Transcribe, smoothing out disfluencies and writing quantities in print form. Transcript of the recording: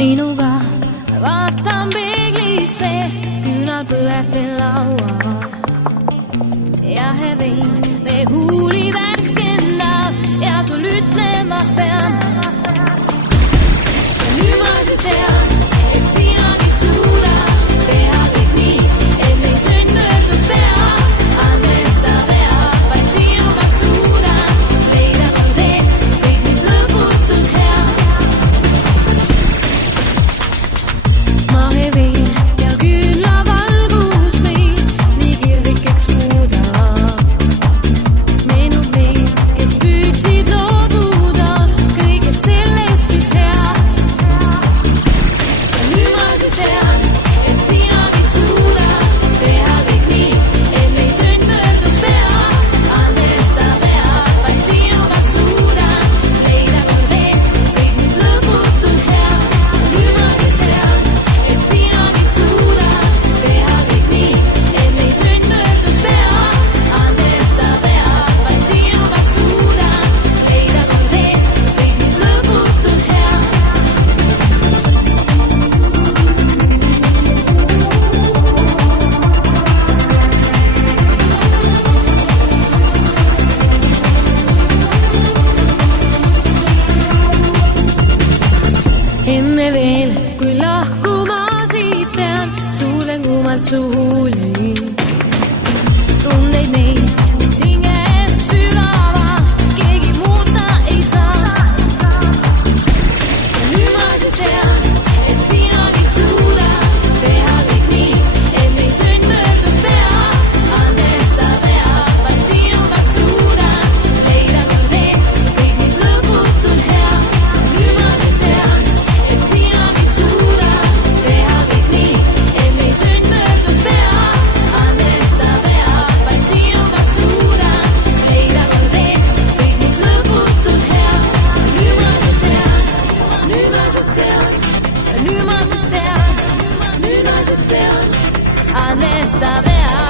sinuga vaatan peeglisse, küünal põleb veel laual ja vein me huuli värskendab ja sul ütlema pean. Ja nüüd ma siis tean, et sinagi suuda teha kõik nii, et meil sõnn pöördus pea, andesta pea, vaid sinuga suudan leida kord eest kõik, mis lõputult hea. Mahevein ja külla valgus meil nii kirglikeks muudab. Meenub neid, kes püüdsid loobuda kõigest sellest, mis hea. Ja nüüd ma siis tean, et sinagi suuda teha kõik nii, et meil sõnn pöördus pea, andesta pea, vaid sinuga suudan leida kord eest kõik, mis lõputult hea. Nüüd ma siis tean, et sinagi suuda teha kõik nii, et meil sõnn pöördus pea, andesta pea, vaid sinuga suudan leida kord eest kõik, mis lõputult hea. Enne veel, kui lahkuma siit pean, suulen kuumalt suuli. Tundeid neid, mis hinges sügavad, keegi muuta ei saa. Ja nüüd ma siis tean, et sinagi suuda teha kõik nii, et meil sõnn pöördus pea, andesta pea, vaid sinuga suudan leida kord eest kõik, mis lõputult hea. Nüüd ma siis tean, et sinagi suuda teha kõik nii, et meil sõnn pöördus pea, andesta pea, vaid sinuga suudan leida kord eest kõik, mis lõputult hea. Nüüd ma siis tean, nüüd ma siis tean, nüüd ma siis tean, nüüd ma siis tean, andesta pea.